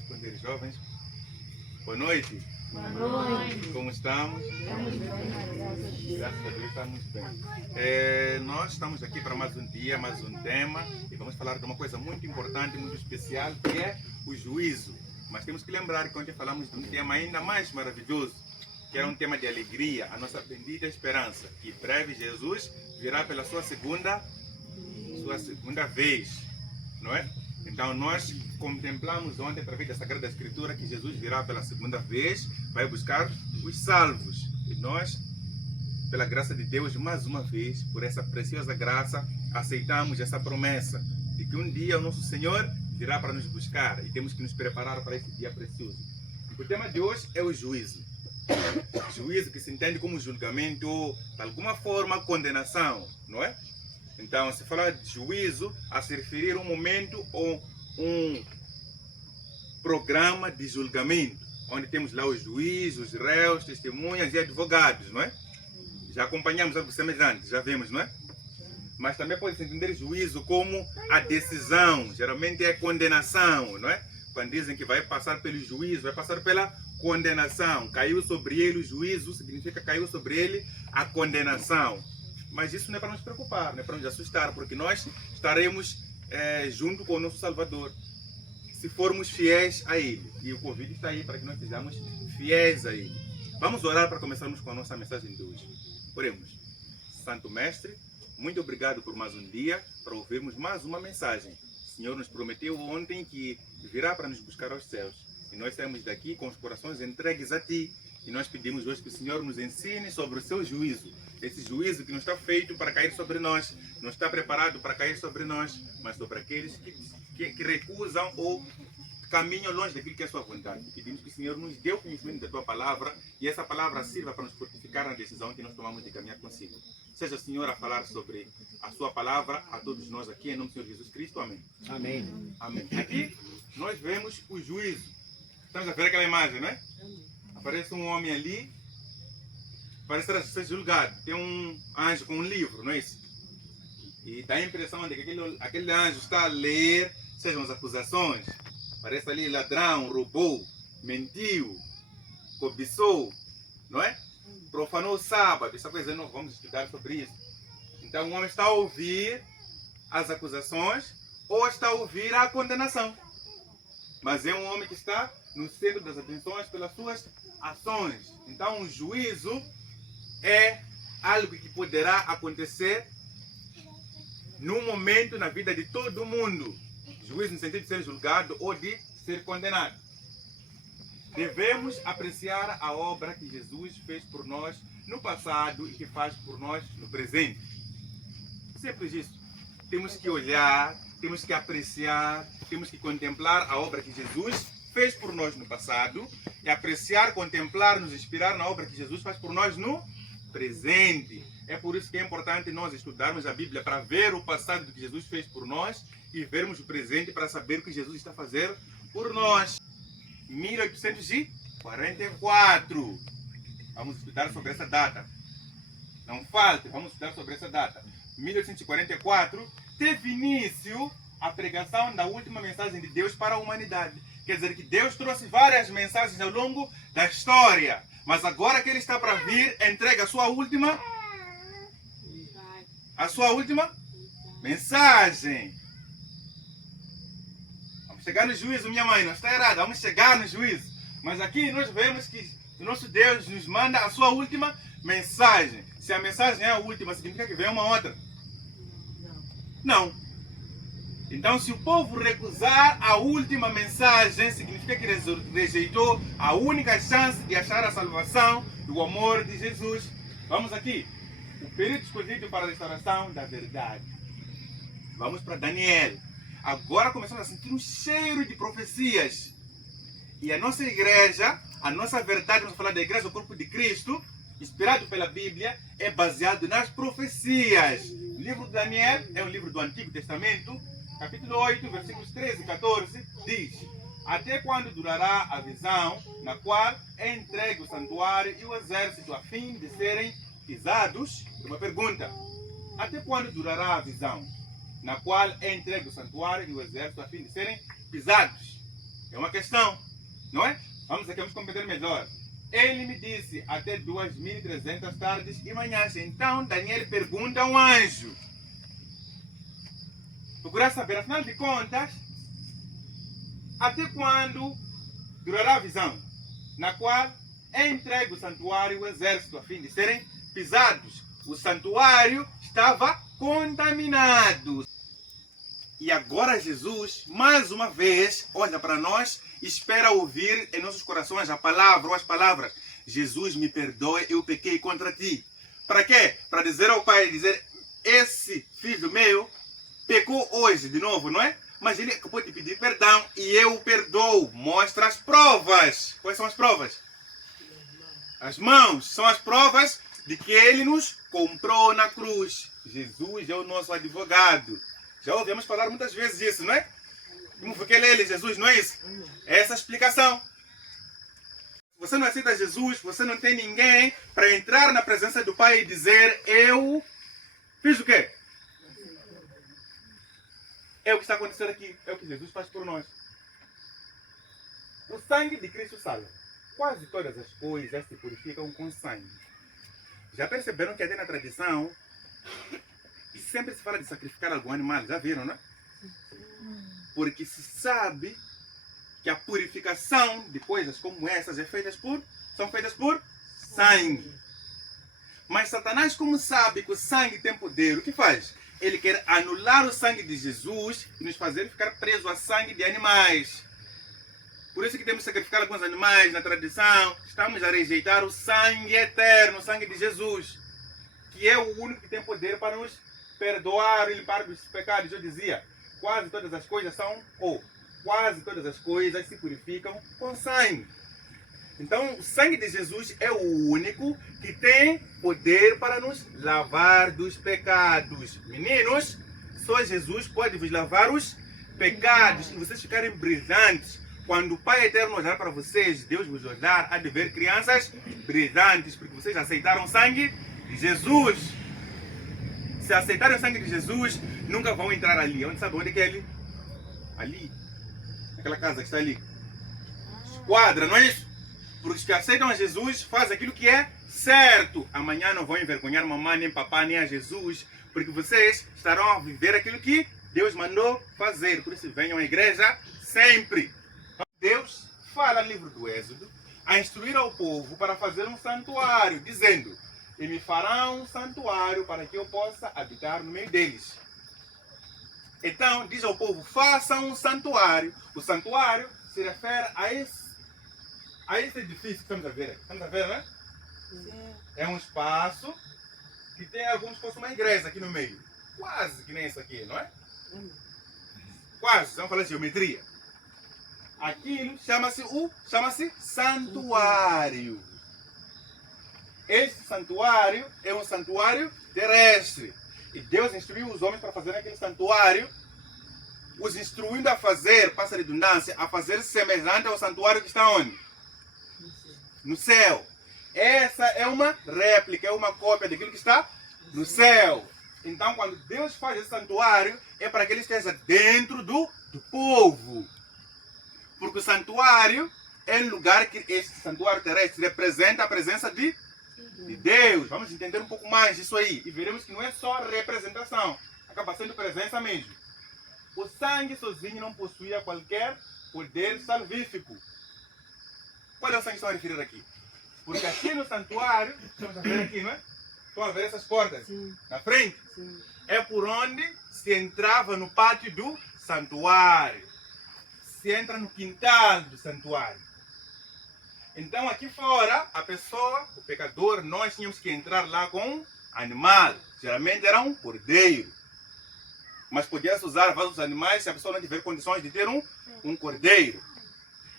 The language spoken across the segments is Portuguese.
responder, jovens. Boa noite. Boa noite. Como estamos? Estamos bem. Graças a Deus estamos bem. Nós estamos aqui para mais um dia, mais um tema, e vamos falar de uma coisa muito importante, muito especial, que é o juízo. Mas temos que lembrar que ontem falamos de um tema ainda mais maravilhoso, que era um tema de alegria, a nossa bendita esperança, que breve Jesus virá pela sua segunda vez, não é? Então nós contemplamos ontem, através da Sagrada Escritura, que Jesus virá pela segunda vez, vai buscar os salvos. E nós, pela graça de Deus, mais uma vez, por essa preciosa graça, aceitamos essa promessa de que um dia o nosso Senhor virá para nos buscar e temos que nos preparar para esse dia precioso. O tema de hoje é o juízo. Juízo que se entende como julgamento ou, de alguma forma, condenação, não é? Então, se falar de juízo, a se referir a um momento ou um programa de julgamento, onde temos lá os juízes, os réus, testemunhas e advogados, não é? Já acompanhamos algo semelhante, já vemos, não é? Mas também pode-se entender juízo como a decisão, geralmente é condenação, não é? Quando dizem que vai passar pelo juízo, vai passar pela condenação. Caiu sobre ele o juízo, significa caiu sobre ele a condenação. Mas isso não é para nos preocupar, não é para nos assustar, porque nós estaremos junto com o nosso Salvador, se formos fiéis a Ele. E o convite está aí para que nós sejamos fiéis a Ele. Vamos orar para começarmos com a nossa mensagem de hoje. Oremos. Santo Mestre, muito obrigado por mais um dia, para ouvirmos mais uma mensagem. O Senhor nos prometeu ontem que virá para nos buscar aos céus. E nós saímos daqui com os corações entregues a Ti. E nós pedimos hoje que o Senhor nos ensine sobre o Seu juízo. Esse juízo que não está feito para cair sobre nós, não está preparado para cair sobre nós, mas sobre aqueles que recusam ou caminham longe daquilo que é a Sua vontade. Pedimos que o Senhor nos dê o conhecimento da Tua palavra e essa palavra sirva para nos fortificar na decisão que nós tomamos de caminhar consigo. Seja o Senhor a falar sobre a Sua palavra a todos nós aqui, em nome do Senhor Jesus Cristo. Amém. Amém. Amém. Aqui nós vemos o juízo. Estamos a ver aquela imagem, não é? Aparece um homem ali, parece ser julgado. Tem um anjo com um livro, não é isso? E dá a impressão de que aquele anjo está a ler, sejam as acusações. Parece ali ladrão, roubou, mentiu, cobiçou, não é? Profanou o sábado, essa coisa nós vamos estudar sobre isso. Então o homem está a ouvir as acusações ou está a ouvir a condenação. Mas é um homem que está no centro das atenções pelas suas ações. Então o juízo é algo que poderá acontecer num momento na vida de todo mundo. Juízo no sentido de ser julgado ou de ser condenado. Devemos apreciar a obra que Jesus fez por nós no passado e que faz por nós no presente. Simples isso. Temos que olhar, temos que apreciar, temos que contemplar a obra que Jesus fez por nós no passado e apreciar, contemplar, nos inspirar na obra que Jesus faz por nós no presente. É por isso que é importante nós estudarmos a Bíblia para ver o passado do que Jesus fez por nós e vermos o presente para saber o que Jesus está fazendo por nós. 1844. Vamos estudar sobre essa data. Não falte, vamos estudar sobre essa data. 1844 teve início a pregação da última mensagem de Deus para a humanidade. Quer dizer que Deus trouxe várias mensagens ao longo da história. Mas agora que Ele está para vir, entrega a sua última mensagem. Vamos chegar no juízo, minha mãe, não está errado. Vamos chegar no juízo. Mas aqui nós vemos que o nosso Deus nos manda a sua última mensagem. Se a mensagem é a última, significa que vem uma outra? Não. Então, se o povo recusar a última mensagem, significa que rejeitou a única chance de achar a salvação e o amor de Jesus. Vamos aqui. O período escolhido para a restauração da verdade. Vamos para Daniel. Agora começamos a sentir um cheiro de profecias. E a nossa igreja, a nossa verdade, vamos falar da igreja, o corpo de Cristo, inspirado pela Bíblia, é baseado nas profecias. O livro de Daniel é um livro do Antigo Testamento. Capítulo 8, versículos 13 e 14, diz: até quando durará a visão na qual é entregue o santuário e o exército a fim de serem pisados? Uma pergunta. Até quando durará a visão na qual é entregue o santuário e o exército a fim de serem pisados? É uma questão, não é? Vamos compreender melhor. Ele me disse até 2.300 tardes e manhãs. Então Daniel pergunta ao anjo. Procurar saber, afinal de contas, até quando durará a visão, na qual é entregue o santuário e o exército, a fim de serem pisados. O santuário estava contaminado. E agora Jesus, mais uma vez, olha para nós e espera ouvir em nossos corações a palavra ou as palavras. Jesus, me perdoe, eu pequei contra ti. Para quê? Para dizer ao Pai, dizer, esse filho meu pecou hoje de novo, não é? Mas ele acabou de pedir perdão e eu o perdoo. Mostra as provas. Quais são as provas? As mãos são as provas de que ele nos comprou na cruz. Jesus é o nosso advogado. Já ouvimos falar muitas vezes isso, não é? Como foi que ele, Jesus, não é isso? É essa a explicação. Você não aceita Jesus, você não tem ninguém para entrar na presença do Pai e dizer, eu fiz o quê? É o que está acontecendo aqui, é o que Jesus faz por nós. O sangue de Cristo salva. Quase todas as coisas se purificam com sangue. Já perceberam que até na tradição sempre se fala de sacrificar algum animal, já viram, não é? Porque se sabe que a purificação de coisas como essas são feitas por sangue. Mas Satanás, como sabe que o sangue tem poder, o que faz? Ele quer anular o sangue de Jesus e nos fazer ficar presos a sangue de animais. Por isso que temos que sacrificar alguns animais na tradição. Estamos a rejeitar o sangue eterno, o sangue de Jesus, que é o único que tem poder para nos perdoar e limpar dos pecados. Eu dizia, quase todas as coisas se purificam com sangue. Então, o sangue de Jesus é o único que tem poder para nos lavar dos pecados. Meninos, só Jesus pode vos lavar os pecados e vocês ficarem brilhantes. Quando o Pai Eterno olhar para vocês, Deus vos olhar, há de ver crianças brilhantes, porque vocês aceitaram o sangue de Jesus. Se aceitarem o sangue de Jesus, nunca vão entrar ali. Sabe onde é ali? Ali. Aquela casa que está ali. Esquadra, não é isso? Porque os que aceitam a Jesus fazem aquilo que é certo. Amanhã não vão envergonhar mamãe, nem papai, nem a Jesus, porque vocês estarão a viver aquilo que Deus mandou fazer. Por isso venham à igreja sempre. Deus fala no livro do Êxodo a instruir ao povo para fazer um santuário, dizendo, e me farão um santuário para que eu possa habitar no meio deles. Então, diz ao povo, façam um santuário. O santuário se refere a esse edifício que estamos a ver. Estamos a ver, né? Sim. É um espaço que tem alguns como uma igreja aqui no meio. Quase que nem isso aqui, não é? Quase, estamos falando de geometria. Aquilo chama-se santuário. Este santuário é um santuário terrestre. E Deus instruiu os homens para fazer aquele santuário, os instruindo a fazer, passa a redundância, a fazer semelhante ao santuário que está onde? No céu. Essa é uma réplica, é uma cópia daquilo que está no céu. Então, quando Deus faz esse santuário, é para que ele esteja dentro do povo. Porque o santuário é um lugar que este santuário terrestre representa a presença de Deus. Vamos entender um pouco mais disso aí. E veremos que não é só representação, acaba sendo presença mesmo. O sangue sozinho não possuía qualquer poder salvífico. Qual é o sangue que estão a referir aqui? Porque aqui no santuário, estamos a ver aqui, não é? Estão a ver essas portas? Sim. Na frente? Sim. É por onde se entrava no pátio do santuário. Se entra no quintal do santuário. Então aqui fora, a pessoa, o pecador, nós tínhamos que entrar lá com um animal. Geralmente era um cordeiro. Mas podia-se usar vários animais se a pessoa não tiver condições de ter um cordeiro.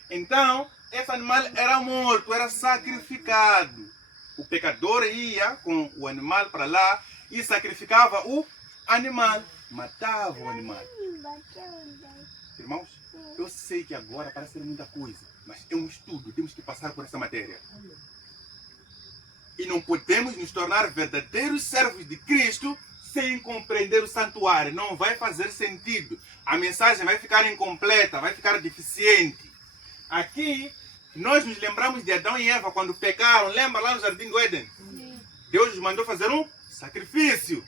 Então, esse animal era morto, era sacrificado. O pecador ia com o animal para lá e sacrificava o animal. Matava o animal. Irmãos, eu sei que agora parece ser muita coisa, mas é um estudo, temos que passar por essa matéria. E não podemos nos tornar verdadeiros servos de Cristo sem compreender o santuário. Não vai fazer sentido. A mensagem vai ficar incompleta, vai ficar deficiente. Aqui, nós nos lembramos de Adão e Eva quando pecaram. Lembra lá no Jardim do Éden? Deus nos mandou fazer um sacrifício.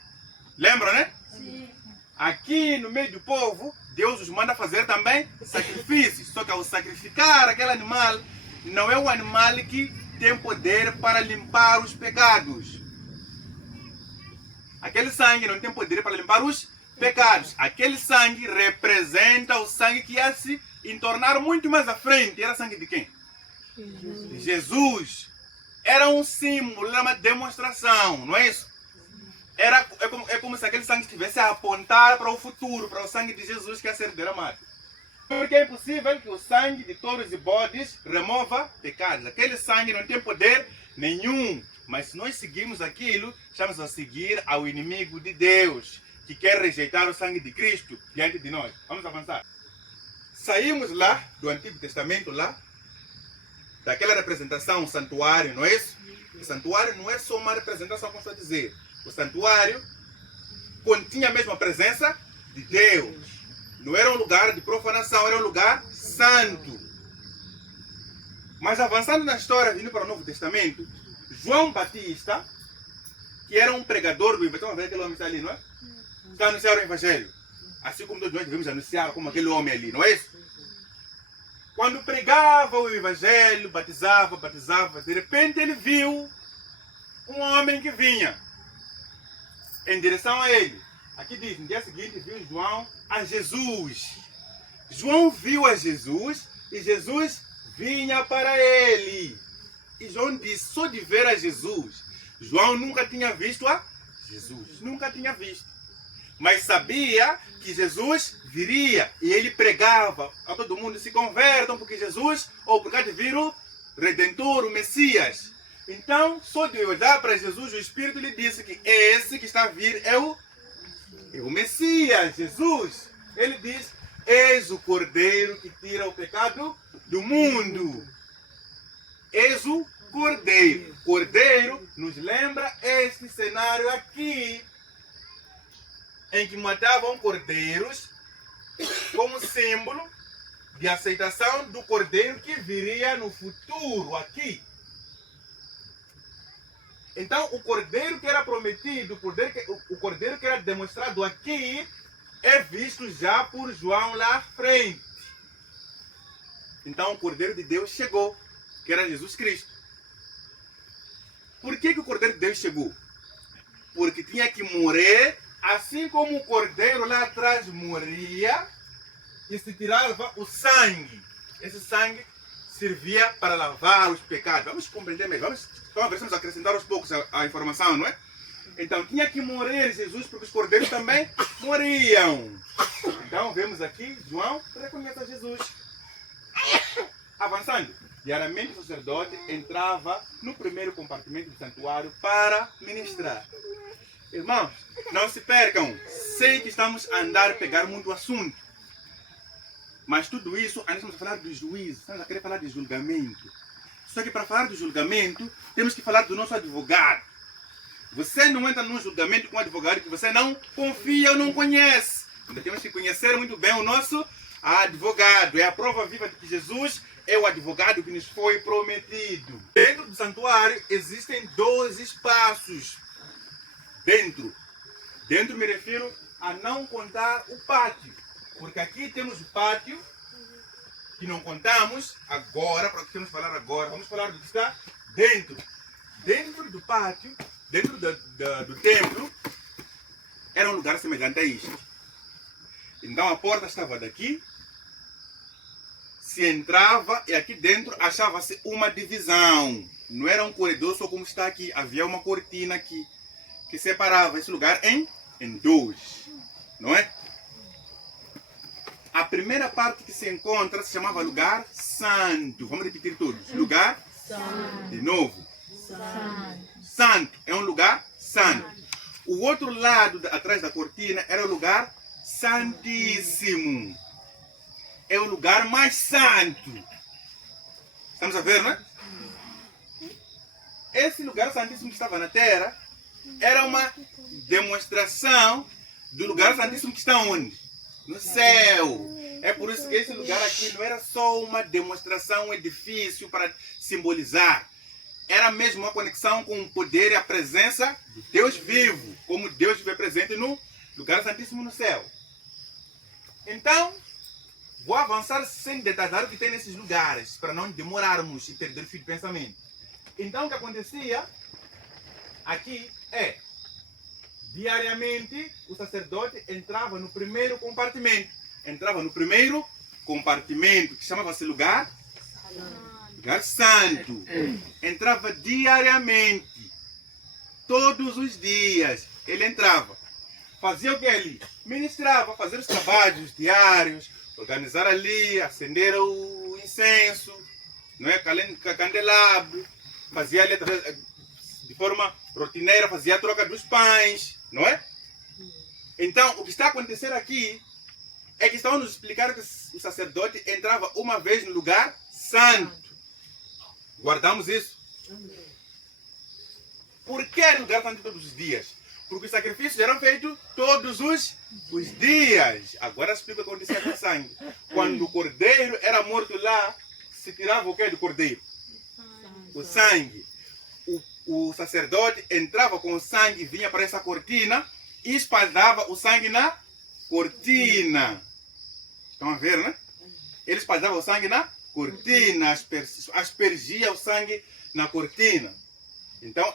Lembra, né? Sim. Aqui no meio do povo, Deus nos manda fazer também sacrifícios. Só que ao sacrificar aquele animal, não é o animal que tem poder para limpar os pecados. Aquele sangue não tem poder para limpar os pecados. Aquele sangue representa o sangue que ia se entornar muito mais à frente. Era sangue de quem? De Jesus. Era um símbolo, era uma demonstração, não é isso? É como se aquele sangue estivesse a apontar para o futuro, para o sangue de Jesus que ia ser derramado. Porque é impossível que o sangue de touros e bodes remova pecados. Aquele sangue não tem poder nenhum. Mas se nós seguirmos aquilo, estamos a seguir ao inimigo de Deus, que quer rejeitar o sangue de Cristo diante de nós. Vamos avançar. Saímos lá do Antigo Testamento, lá, daquela representação, o santuário, não é isso? O santuário não é só uma representação, como estou a dizer. O santuário continha mesmo a presença de Deus. Não era um lugar de profanação, era um lugar santo. Mas avançando na história, vindo para o Novo Testamento, João Batista, que era um pregador do Evangelho, estão a ver aquele homem que está ali, não é? Está a anunciar o Evangelho. Assim como todos nós devemos anunciar como aquele homem ali, não é isso? Quando pregava o Evangelho, batizava, de repente ele viu um homem que vinha em direção a ele. Aqui diz, no dia seguinte viu João a Jesus. João viu a Jesus e Jesus vinha para ele. E João disse, só de ver a Jesus, João nunca tinha visto a Jesus. Nunca tinha visto. Mas sabia que Jesus viria. E ele pregava a todo mundo, se convertam porque Jesus, ou por causa de vir o Redentor, o Messias. Então, só de olhar para Jesus, o Espírito lhe disse que esse que está a vir é o Messias, Jesus. Ele diz, eis o Cordeiro que tira o pecado do mundo. Eis o Cordeiro. Cordeiro nos lembra este cenário aqui, em que matavam cordeiros como símbolo de aceitação do Cordeiro que viria no futuro aqui. Então, o Cordeiro que era prometido, o Cordeiro que era demonstrado aqui, é visto já por João lá à frente. Então, o Cordeiro de Deus chegou, que era Jesus Cristo. Por que o Cordeiro de Deus chegou? Porque tinha que morrer, assim como o Cordeiro lá atrás morria, e se tirava o sangue. Esse sangue servia para lavar os pecados. Vamos compreender melhor. Vamos acrescentar aos poucos a informação, não é? Então, tinha que morrer Jesus, porque os cordeiros também morriam. Então, vemos aqui, João reconhece a Jesus. Avançando. Diariamente, o sacerdote entrava no primeiro compartimento do santuário para ministrar. Irmãos, não se percam. Sei que estamos a andar a pegar muito assunto. Mas tudo isso, ainda estamos a falar do juízo. Estamos a querer falar de julgamento. Só que para falar do julgamento, temos que falar do nosso advogado. Você não entra num julgamento com um advogado que você não confia ou não conhece. Então temos que conhecer muito bem o nosso advogado. É a prova viva de que Jesus é o advogado que nos foi prometido. Dentro do santuário existem 2 espaços. Dentro me refiro a não contar o pátio. Porque aqui temos o pátio que não contamos agora, para o que queremos falar agora. Vamos falar do que está dentro. Dentro do pátio, dentro do templo, era um lugar semelhante a isto. Então a porta estava daqui, se entrava e aqui dentro achava-se uma divisão. Não era um corredor só como está aqui, havia uma cortina aqui que separava esse lugar em 2, não é? A primeira parte que se encontra se chamava lugar santo. Vamos repetir todos. Lugar santo. De novo. Santo. É um lugar santo. O outro lado, atrás da cortina, era o lugar santíssimo. É o lugar mais santo. Estamos a ver, não é? Esse lugar santíssimo que estava na terra era uma demonstração do lugar santíssimo que está onde? No céu. É por isso que esse lugar aqui não era só uma demonstração, um edifício para simbolizar. Era mesmo uma conexão com o poder e a presença de Deus vivo, como Deus vive presente no lugar santíssimo no céu. Então, vou avançar sem detalhar o que tem nesses lugares, para não demorarmos e perder o fio de pensamento. Então, o que acontecia aqui é, diariamente, o sacerdote entrava no primeiro compartimento. Que chamava-se lugar santo. Entrava diariamente. Todos os dias ele entrava. Fazia o que ali? Ministrava, fazia os trabalhos diários, organizar ali, acender o incenso, não é? Candelabro, fazia ali de forma rotineira, fazia a troca dos pães, não é? Então, o que está a acontecer aqui é que estão a nos explicar que o sacerdote entrava uma vez no lugar santo. Guardamos isso? Por que lugar santo todos os dias? Porque os sacrifícios eram feitos todos os dias. Agora explico o que acontecia com o sangue. Quando o cordeiro era morto lá, se tirava o que do cordeiro? O sangue. O sacerdote entrava com o sangue, vinha para essa cortina e espalhava o sangue na cortina. Estão a ver, né? Ele espalhava o sangue na cortina, aspergia o sangue na cortina. Então,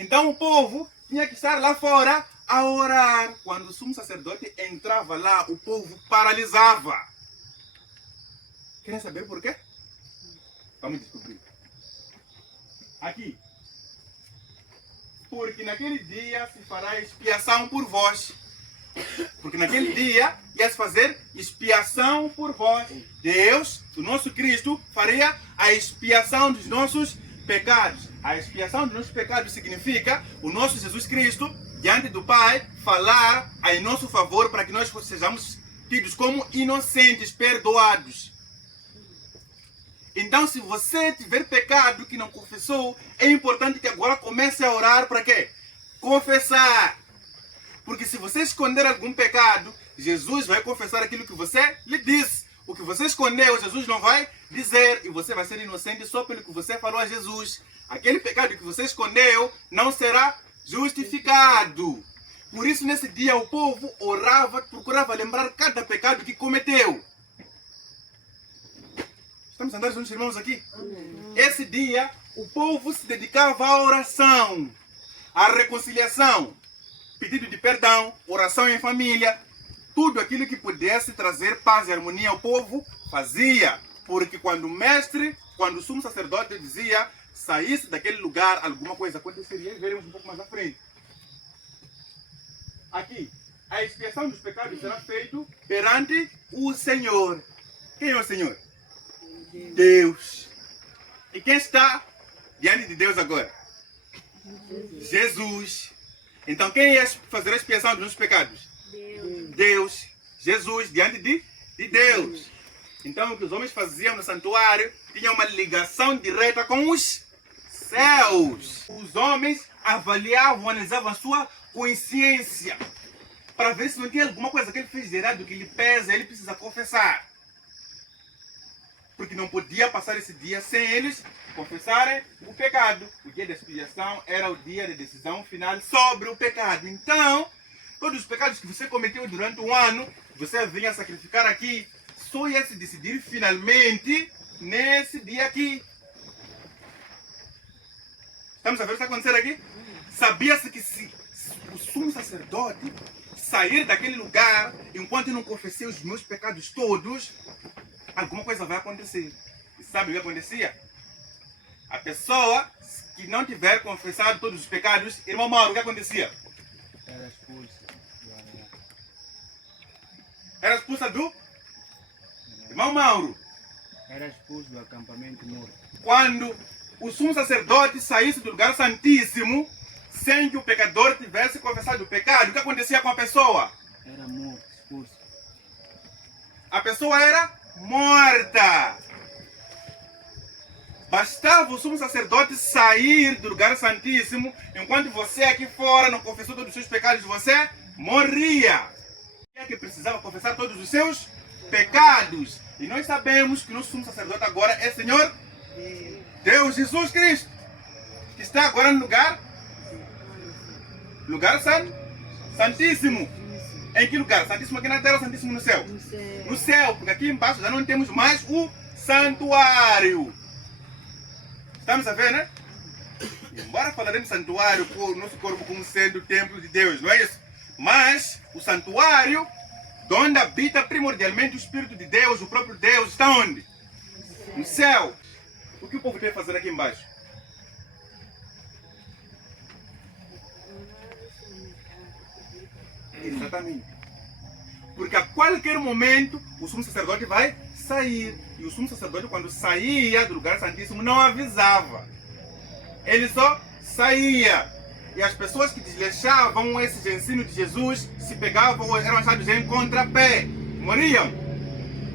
Então o povo tinha que estar lá fora a orar. Quando o sumo sacerdote entrava lá, o povo paralisava. Querem saber por quê? Vamos descobrir. Aqui. Porque naquele dia se fará expiação por vós. Porque naquele dia ia se fazer expiação por vós. Deus, o nosso Cristo, faria a expiação dos nossos pecados. A expiação dos nossos pecados significa o nosso Jesus Cristo, diante do Pai, falar em nosso favor para que nós sejamos tidos como inocentes, perdoados. Então, se você tiver pecado que não confessou, é importante que agora comece a orar para quê? Confessar. Porque se você esconder algum pecado, Jesus vai confessar aquilo que você lhe disse. O que você escondeu, Jesus não vai dizer. E você vai ser inocente só pelo que você falou a Jesus. Aquele pecado que você escondeu não será justificado. Por isso, nesse dia, o povo orava, procurava lembrar cada pecado que cometeu. Estamos andando juntos, irmãos, aqui? Amém. Esse dia, o povo se dedicava à oração, à reconciliação, pedido de perdão, oração em família, tudo aquilo que pudesse trazer paz e harmonia ao povo, fazia. Porque quando o sumo sacerdote dizia, saísse daquele lugar, alguma coisa aconteceria, veremos um pouco mais à frente. Aqui, a expiação dos pecados será feita perante o Senhor. Quem é o Senhor? Deus. E quem está diante de Deus agora? Jesus. Então quem ia fazer a expiação dos nossos pecados? Deus. Jesus, diante de Deus. Então o que os homens faziam no santuário tinha uma ligação direta com os céus. Os homens avaliavam, analisavam a sua consciência para ver se não tinha alguma coisa que ele fez de errado, que lhe pesa, ele precisa confessar. Porque não podia passar esse dia sem eles confessarem o pecado. O dia da expiação era o dia de decisão final sobre o pecado. Então, todos os pecados que você cometeu durante um ano, você vinha sacrificar aqui, só ia se decidir finalmente nesse dia aqui. Estamos a ver o que está acontecendo aqui? Sabia-se que se o sumo sacerdote sair daquele lugar, enquanto eu não confessei os meus pecados todos, alguma coisa vai acontecer. E sabe o que acontecia? A pessoa que não tiver confessado todos os pecados, irmão Mauro, o que acontecia? Era expulso. Era expulsa do irmão Mauro. Era expulso do acampamento morto. Quando o sumo sacerdote saísse do lugar santíssimo, sem que o pecador tivesse confessado o pecado, o que acontecia com a pessoa? Era morto, expulso. A pessoa era morta. Bastava o sumo sacerdote sair do lugar santíssimo, enquanto você aqui fora não confessou todos os seus pecados, você morria. Quem é que precisava confessar todos os seus pecados? E nós sabemos que o nosso sumo sacerdote agora é Senhor Deus Jesus Cristo, que está agora no lugar santíssimo. Em que lugar? Santíssimo aqui na terra ou santíssimo no céu? No céu, porque aqui embaixo já não temos mais o santuário. Estamos a ver, né? Embora falaremos santuário por nosso corpo como sendo o templo de Deus, não é isso? Mas o santuário, onde habita primordialmente o Espírito de Deus, o próprio Deus, está onde? No céu. O que o povo tem que fazer aqui embaixo? Exatamente. Porque a qualquer momento o sumo sacerdote vai sair. E o sumo sacerdote, quando saía do lugar santíssimo, não avisava. Ele só saía. E as pessoas que desleixavam esses ensinos de Jesus se pegavam ou eram achados em contrapé. Moriam.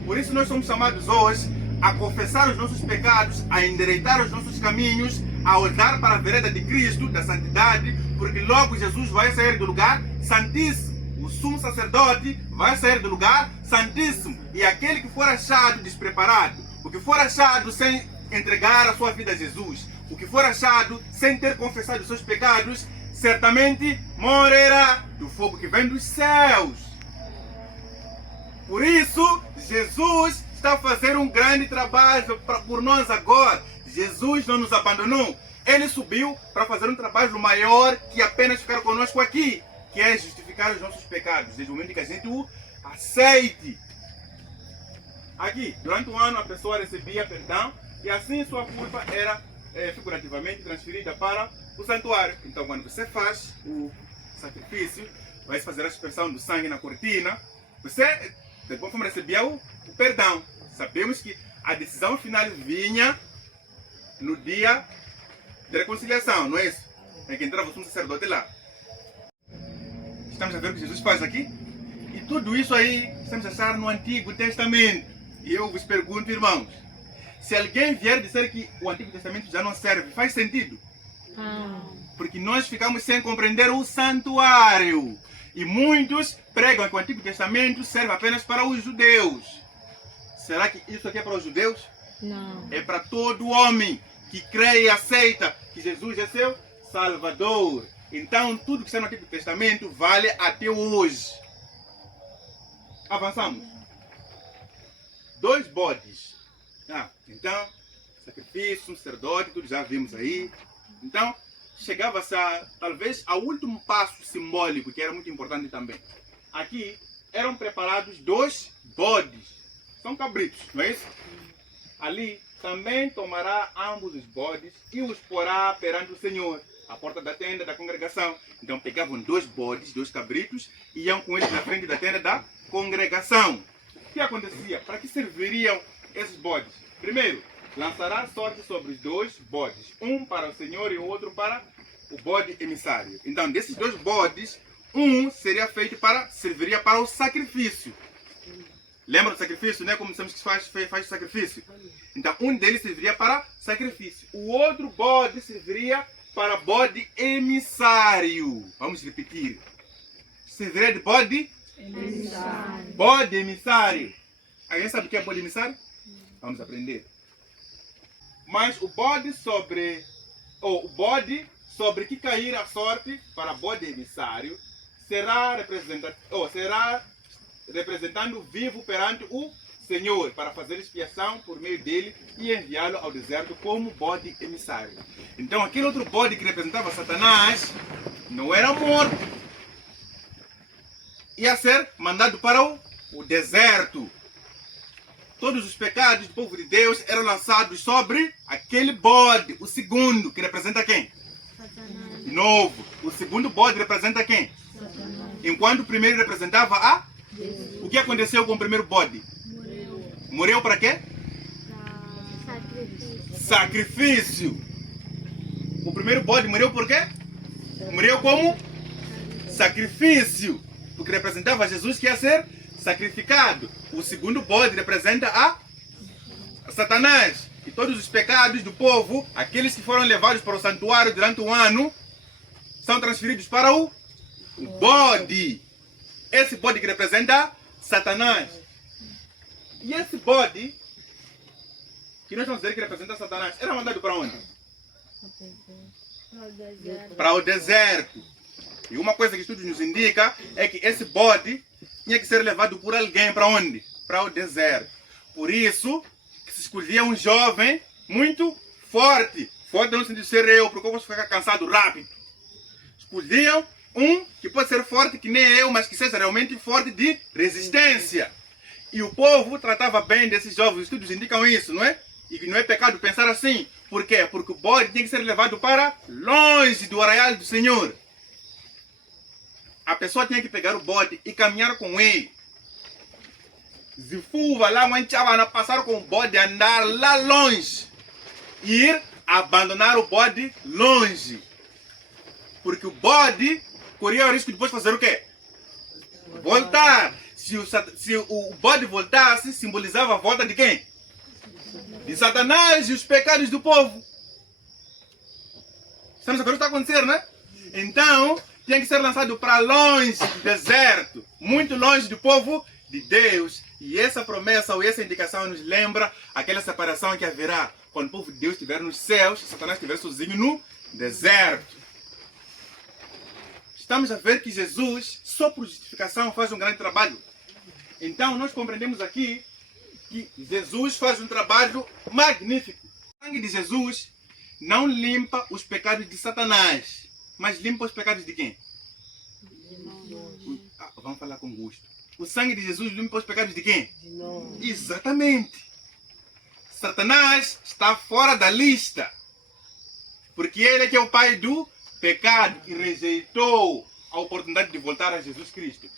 Por isso nós somos chamados hoje a confessar os nossos pecados, a endireitar os nossos caminhos, a olhar para a vereda de Cristo, da santidade, porque logo Jesus vai sair do lugar santíssimo. O sumo sacerdote vai sair do lugar santíssimo. E aquele que for achado despreparado, o que for achado sem entregar a sua vida a Jesus, o que for achado sem ter confessado os seus pecados, certamente morrerá do fogo que vem dos céus. Por isso, Jesus está a fazer um grande trabalho por nós agora. Jesus não nos abandonou. Ele subiu para fazer um trabalho maior que apenas ficar conosco aqui, que é justificar os nossos pecados, desde o momento que a gente o aceite. Aqui, durante o ano, a pessoa recebia perdão e assim sua culpa era figurativamente transferida para o santuário. Então, quando você faz o sacrifício, vai fazer a aspersão do sangue na cortina, você, de alguma forma, recebia o perdão. Sabemos que a decisão final vinha no dia de reconciliação, não é isso? Em que entrava o sumo sacerdote lá. Estamos a ver o que Jesus faz aqui? E tudo isso aí estamos a achar no Antigo Testamento. E eu vos pergunto, irmãos, se alguém vier dizer que o Antigo Testamento já não serve, faz sentido? Porque nós ficamos sem compreender o santuário. E muitos pregam que o Antigo Testamento serve apenas para os judeus. Será que isso aqui é para os judeus? Não. É para todo homem que crê e aceita que Jesus é seu Salvador. Então, tudo que está no Antigo Testamento vale até hoje. Avançamos. 2 bodes. Então, sacrifício, sacerdote, tudo já vimos aí. Então, chegava-se talvez ao último passo simbólico, que era muito importante também. Aqui eram preparados 2 bodes. São cabritos, não é isso? Ali também tomará ambos os bodes e os porá perante o Senhor, à porta da tenda da congregação. Então pegavam 2 bodes, 2 cabritos, e iam com eles na frente da tenda da congregação. O que acontecia? Para que serviriam esses bodes? Primeiro, lançará sorte sobre os 2 bodes, um para o Senhor e o outro para o bode emissário. Então, desses 2 bodes, um seria feito serviria para o sacrifício. Lembra do sacrifício, né? Como dissemos que faz o sacrifício? Então, um deles serviria para sacrifício. O outro bode serviria para bode emissário. Vamos repetir. Serviria de bode? Emissário. Bode emissário. Alguém sabe o que é bode emissário? Vamos aprender. Mas o bode sobre que cair a sorte para bode emissário será representando vivo perante o Senhor, para fazer expiação por meio dele e enviá-lo ao deserto como bode emissário. Então aquele outro bode que representava Satanás não era morto. Ia ser mandado para o deserto. Todos os pecados do povo de Deus eram lançados sobre aquele bode, o segundo, que representa quem? Satanás. De novo, o segundo bode representa quem? Satanás. Enquanto o primeiro representava a... Jesus. O que aconteceu com o primeiro bode? Morreu. Morreu para quê? Sacrifício. Sacrifício. O primeiro bode morreu por quê? Morreu como sacrifício, porque representava Jesus que ia ser sacrificado. O segundo bode representa a Satanás. E todos os pecados do povo, aqueles que foram levados para o santuário durante o ano, são transferidos para o bode. Esse bode que representa Satanás. E esse bode, que nós vamos dizer que representa Satanás, era mandado para onde? Para o deserto. E uma coisa que estudos nos indica é que esse bode tinha que ser levado por alguém para onde? Para o deserto. Por isso que se escolhia um jovem muito forte. Forte não sentido de ser eu, porque eu posso ficar cansado rápido. Escolhiam um que pode ser forte que nem eu, mas que seja realmente forte de resistência. E o povo tratava bem desses jovens. Os estudos indicam isso, não é? E que não é pecado pensar assim. Por quê? Porque o bode tem que ser levado para longe do arraial do Senhor. A pessoa tinha que pegar o bode e caminhar com ele. Zifuva lá, manchava, passar com o bode, andar lá longe. Ir abandonar o bode longe. Porque o bode corria o risco de depois fazer o quê? Voltar. Se o bode voltasse, simbolizava a volta de quem? De Satanás e os pecados do povo. Estamos a ver o que está acontecendo, né? Então, tinha que ser lançado para longe do deserto, muito longe do povo de Deus. E essa promessa ou essa indicação nos lembra aquela separação que haverá quando o povo de Deus estiver nos céus e Satanás estiver sozinho no deserto. Estamos a ver que Jesus, só por justificação, faz um grande trabalho. Então, nós compreendemos aqui que Jesus faz um trabalho magnífico. O sangue de Jesus não limpa os pecados de Satanás, mas limpa os pecados de quem? Vamos falar com gosto. O sangue de Jesus limpa os pecados de quem? Exatamente. Satanás está fora da lista. Porque ele é que é o pai do pecado e rejeitou a oportunidade de voltar a Jesus Cristo.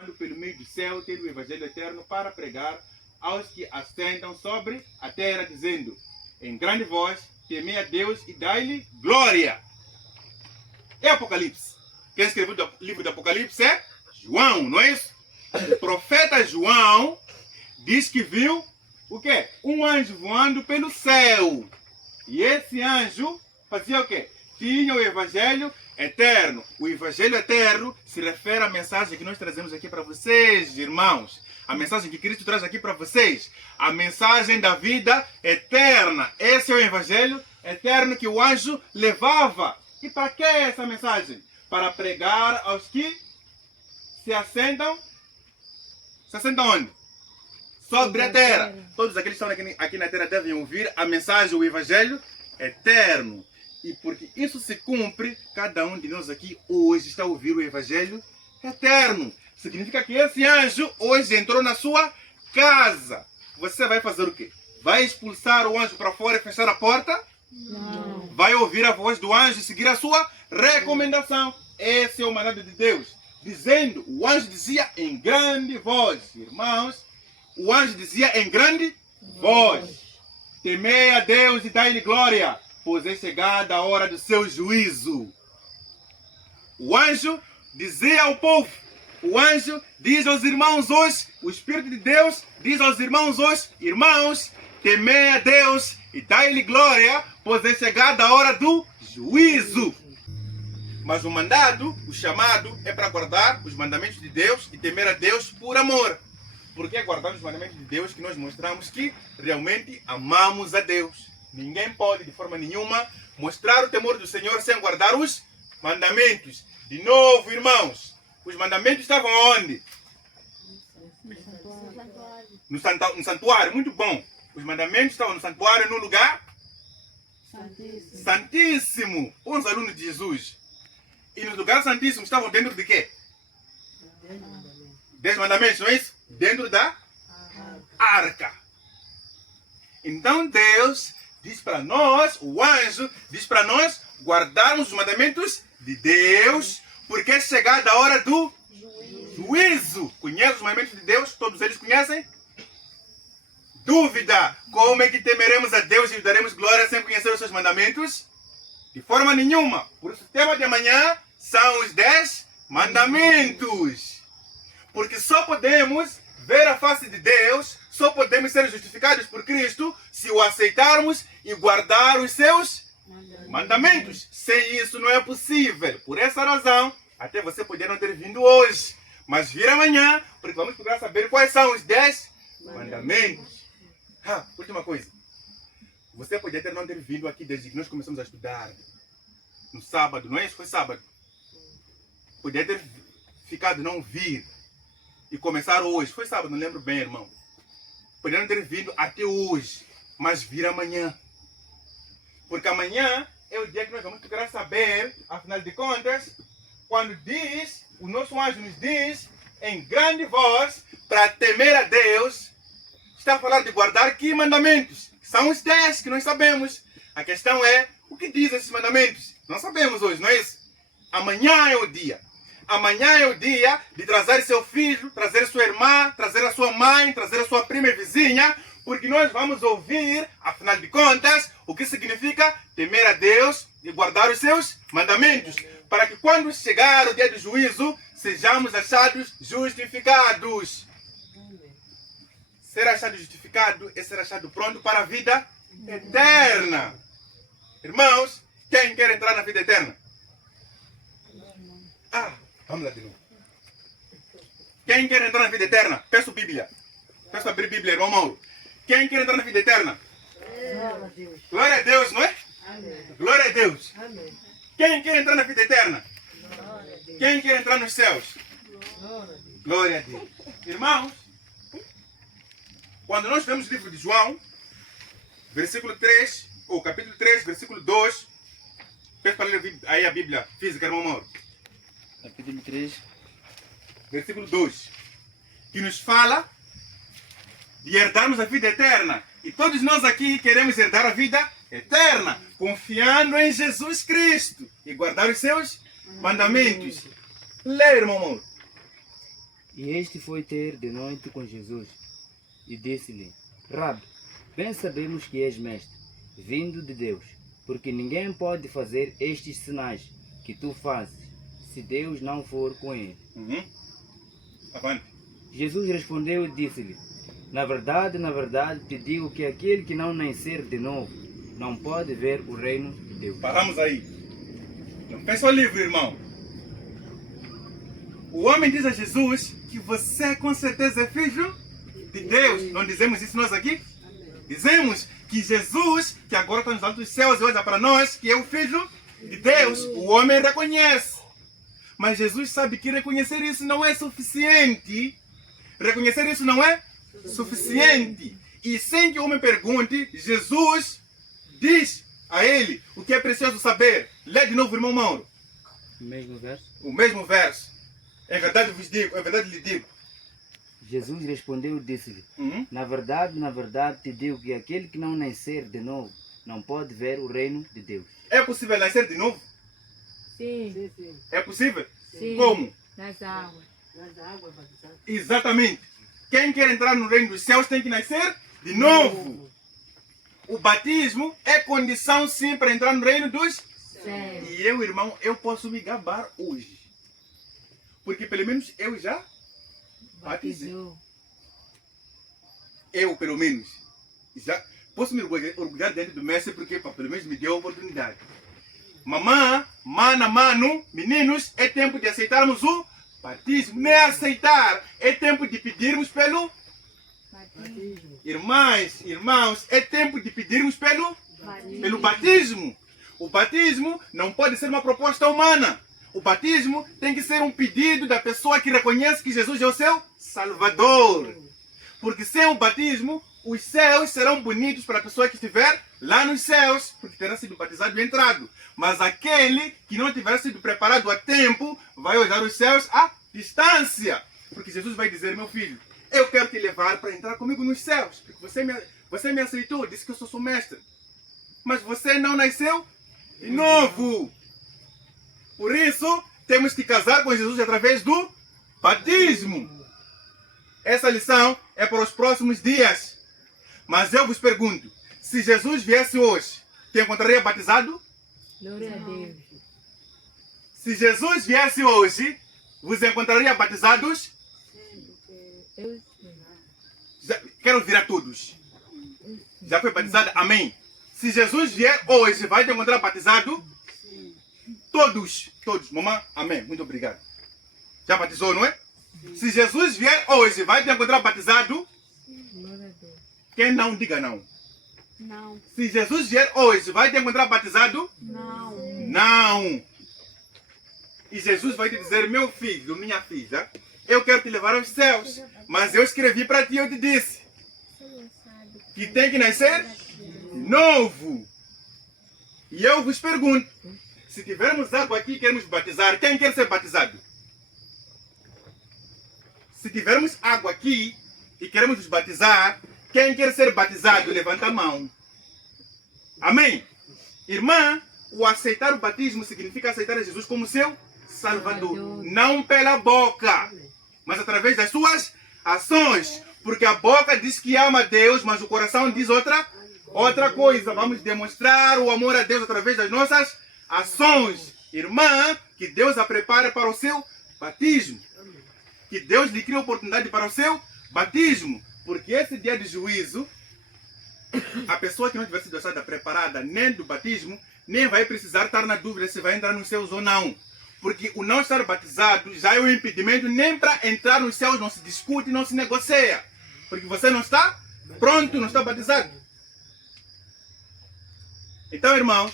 Ando pelo meio do céu, tendo o Evangelho eterno para pregar aos que assentam sobre a terra, dizendo em grande voz, temei a Deus e dai-lhe glória. É Apocalipse. Quem escreveu o livro do Apocalipse é João, não é isso? O profeta João diz que viu o quê? Um anjo voando pelo céu. E esse anjo fazia o quê? Tinha o Evangelho eterno. O Evangelho eterno se refere à mensagem que nós trazemos aqui para vocês, irmãos. A mensagem que Cristo traz aqui para vocês. A mensagem da vida eterna. Esse é o Evangelho eterno que o anjo levava. E para que essa mensagem? Para pregar aos que se assentam. Se assentam onde? Sobre a terra. Todos aqueles que estão aqui na terra devem ouvir a mensagem, o Evangelho eterno. E porque isso se cumpre, cada um de nós aqui hoje está a ouvir o Evangelho eterno. Significa que esse anjo hoje entrou na sua casa. Você vai fazer o quê? Vai expulsar o anjo para fora e fechar a porta? Não. Vai ouvir a voz do anjo e seguir a sua recomendação. Esse é o mandado de Deus. Dizendo, o anjo dizia em grande voz, irmãos, o anjo dizia em grande voz: temei a Deus e dai-lhe glória, pois é chegada a hora do seu juízo. O anjo dizia ao povo, o anjo diz aos irmãos hoje, o Espírito de Deus diz aos irmãos hoje, irmãos, temei a Deus e dai-lhe glória, pois é chegada a hora do juízo. Mas o mandado, o chamado, é para guardar os mandamentos de Deus e temer a Deus por amor. Porque é guardar os mandamentos de Deus que nós mostramos que realmente amamos a Deus. Ninguém pode, de forma nenhuma, mostrar o temor do Senhor sem guardar os mandamentos. De novo, irmãos, os mandamentos estavam onde? No santuário. Muito bom. Os mandamentos estavam no santuário, no lugar santíssimo. Os alunos de Jesus. E no lugar santíssimo estavam dentro de quê? 10 mandamentos, não é isso? Dentro da arca. Então Deus diz para nós, o anjo diz para nós guardarmos os mandamentos de Deus, porque é chegada a hora do juízo. Conhece os mandamentos de Deus? Todos eles conhecem? Dúvida. Como é que temeremos a Deus e lhe daremos glória sem conhecer os seus mandamentos? De forma nenhuma. Por isso o tema de amanhã são os 10 mandamentos. Porque só podemos ver a face de Deus, só podemos ser justificados por Cristo se o aceitarmos e guardar os seus mandamentos. Sem isso não é possível. Por essa razão, até você poderia não ter vindo hoje, mas vir amanhã, porque vamos procurar saber quais são os 10 mandamentos. Última coisa. Você poderia não ter vindo aqui desde que nós começamos a estudar. No sábado, não é isso? Foi sábado. Poderia ter ficado não vir. E começar hoje. Foi sábado, não lembro bem, irmão. Poderia não ter vindo até hoje. Mas vir amanhã. Porque amanhã é o dia que nós vamos procurar saber, afinal de contas, quando diz, o nosso anjo nos diz, em grande voz, para temer a Deus, está a falar de guardar que mandamentos? São os 10 que nós sabemos. A questão é, o que dizem esses mandamentos? Não sabemos hoje, não é isso? Amanhã é o dia. Amanhã é o dia de trazer seu filho, trazer sua irmã, trazer a sua mãe, trazer a sua prima e vizinha, porque nós vamos ouvir, afinal de contas, o que significa temer a Deus e guardar os seus mandamentos, para que quando chegar o dia do juízo, sejamos achados justificados. Ser achado justificado é ser achado pronto para a vida eterna. Irmãos, quem quer entrar na vida eterna? Vamos lá de novo. Quem quer entrar na vida eterna? Peço Bíblia. Peço abrir Bíblia, irmão Mauro. Quem quer entrar na vida eterna? Glória a Deus, não é? Amém. Glória a Deus. Amém. Quem quer entrar na vida eterna? Quem quer entrar nos céus? Glória a Deus. Irmãos, quando nós vemos o livro de João, versículo 3, o capítulo 3, versículo 2. Peço para ler aí a Bíblia física, irmão Mauro. Capítulo 3. Versículo 2. Que nos fala de herdarmos a vida eterna. E todos nós aqui queremos herdar a vida eterna, confiando em Jesus Cristo e guardar os seus mandamentos. Leia, irmão Mauro. E este foi ter de noite com Jesus, e disse-lhe: Rabi, bem sabemos que és mestre, vindo de Deus, porque ninguém pode fazer estes sinais que tu fazes, se Deus não for com ele. Avante. Jesus respondeu e disse-lhe: na verdade, te digo que aquele que não nascer de novo, não pode ver o reino de Deus. Paramos aí. Não fecha o livro, irmão. O homem diz a Jesus que você com certeza é filho de Deus. Não dizemos isso nós aqui? Dizemos que Jesus, que agora está nos altos céus e olha para nós, que é o filho de Deus. O homem reconhece. Mas Jesus sabe que reconhecer isso não é suficiente. Reconhecer isso não é suficiente. E sem que o homem pergunte, Jesus diz a ele o que é preciso saber. Lê de novo, irmão Mauro. O mesmo verso. O mesmo verso. Em verdade vos digo, em verdade lhe digo. Jesus respondeu e disse-lhe: na verdade, te digo que aquele que não nascer de novo, não pode ver o reino de Deus. É possível nascer de novo? Sim. É possível? Sim. Como? Nas águas. Exatamente. Quem quer entrar no reino dos céus tem que nascer de novo. O batismo é condição sim para entrar no reino dos Céu. E eu, irmão, eu posso me gabar hoje. Porque pelo menos eu já batizei. Batizou. Eu, pelo menos, já posso me orgulhar dentro do mestre porque pelo menos me deu a oportunidade. Mamã, mana, mano, meninos, é tempo de aceitarmos o batismo. Não é aceitar, é tempo de pedirmos pelo Batismo. irmãs, irmãos, é tempo de pedirmos pelo batismo. O batismo não pode ser uma proposta humana. O batismo tem que ser um pedido da pessoa que reconhece que Jesus é o seu Salvador. Porque sem o batismo, os céus serão bonitos para a pessoa que estiver lá nos céus, porque terá sido batizado e entrado. Mas aquele que não tiver sido preparado a tempo, vai olhar os céus à distância. Porque Jesus vai dizer: meu filho, eu quero te levar para entrar comigo nos céus. Porque você me aceitou, disse que eu sou seu mestre. Mas você não nasceu de novo. Por isso, temos que casar com Jesus através do batismo. Essa lição é para os próximos dias. Mas eu vos pergunto, se Jesus viesse hoje, te encontraria batizado? Glória a Deus. Se Jesus viesse hoje, vos encontraria batizados? Eu Quero ouvir a todos. Já foi batizado? Amém. Se Jesus vier hoje, vai te encontrar batizado? Todos. Mamãe, amém. Muito obrigado. Já batizou, não é? Se Jesus vier hoje, vai te encontrar batizado? Glória a Deus. Quem não, diga não. Não. Se Jesus vier hoje, vai te encontrar batizado? Não. Não. E Jesus vai te dizer: meu filho, minha filha, eu quero te levar aos céus. Mas eu escrevi para ti, eu te disse que tem que nascer novo. E eu vos pergunto, se tivermos água aqui e queremos batizar, quem quer ser batizado? Se tivermos água aqui e queremos nos batizar, quem quer ser batizado, levanta a mão. Amém? Irmã, o aceitar o batismo significa aceitar a Jesus como seu Salvador. Não pela boca, mas através das suas ações. Porque a boca diz que ama a Deus, mas o coração diz outra coisa. Vamos demonstrar o amor a Deus através das nossas ações. Irmã, que Deus a prepare para o seu batismo. Que Deus lhe crie oportunidade para o seu batismo. Porque esse dia de juízo, a pessoa que não tiver sido achada preparada nem do batismo, nem vai precisar estar na dúvida se vai entrar nos céus ou não. Porque o não estar batizado já é um impedimento, nem para entrar nos céus não se discute, não se negocia. Porque você não está pronto, não está batizado. Então, irmãos,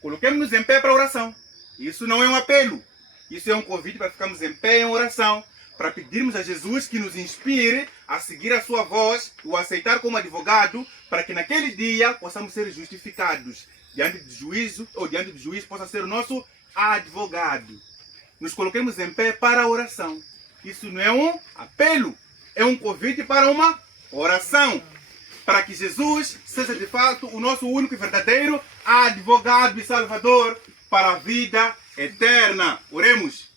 coloquemos-nos em pé para a oração. Isso não é um apelo. Isso é um convite para ficarmos em pé em oração. para pedirmos a Jesus que nos inspire a seguir a sua voz e o aceitar como advogado, para que naquele dia possamos ser justificados diante do juízo, ou diante do juiz possa ser o nosso advogado. Nos coloquemos em pé para a oração. Isso não é um apelo, é um convite para uma oração. Para que Jesus seja de fato o nosso único e verdadeiro advogado e salvador para a vida eterna. Oremos.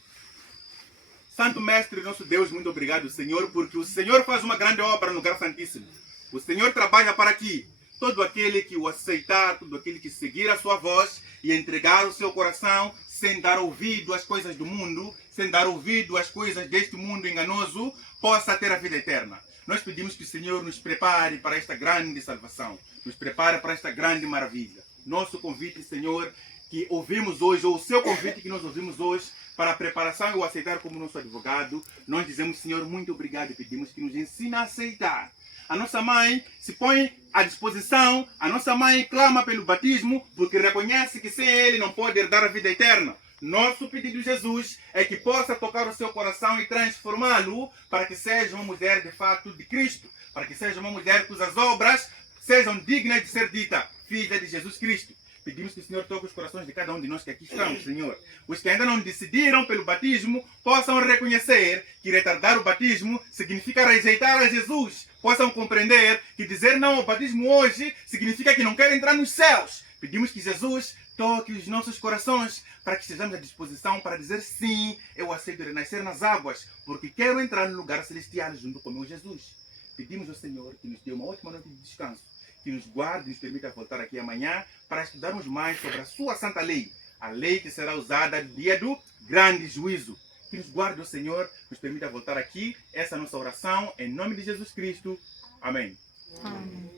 Santo Mestre, nosso Deus, muito obrigado, Senhor, porque o Senhor faz uma grande obra no lugar santíssimo. O Senhor trabalha para que todo aquele que o aceitar, todo aquele que seguir a sua voz e entregar o seu coração, sem dar ouvido às coisas do mundo, sem dar ouvido às coisas deste mundo enganoso, possa ter a vida eterna. Nós pedimos que o Senhor nos prepare para esta grande salvação, nos prepare para esta grande maravilha. Nosso convite, Senhor, que ouvimos hoje, ou o seu convite que nós ouvimos hoje, para a preparação e o aceitar como nosso advogado, nós dizemos, Senhor, muito obrigado e pedimos que nos ensine a aceitar. A nossa mãe se põe à disposição, a nossa mãe clama pelo batismo, porque reconhece que sem ele não pode herdar a vida eterna. Nosso pedido, Jesus, é que possa tocar o seu coração e transformá-lo para que seja uma mulher de fato de Cristo, para que seja uma mulher cujas obras sejam dignas de ser dita, filha de Jesus Cristo. Pedimos que o Senhor toque os corações de cada um de nós que aqui estamos, Senhor. Os que ainda não decidiram pelo batismo possam reconhecer que retardar o batismo significa rejeitar a Jesus. Possam compreender que dizer não ao batismo hoje significa que não quer entrar nos céus. Pedimos que Jesus toque os nossos corações para que estejamos à disposição para dizer sim, eu aceito renascer nas águas, porque quero entrar no lugar celestial junto com meu Jesus. Pedimos ao Senhor que nos dê uma ótima noite de descanso, que nos guarde e nos permita voltar aqui amanhã para estudarmos mais sobre a sua santa lei, a lei que será usada no dia do grande juízo. Que nos guarde o Senhor, nos permita voltar aqui. Essa é a nossa oração, em nome de Jesus Cristo. Amém. Amém.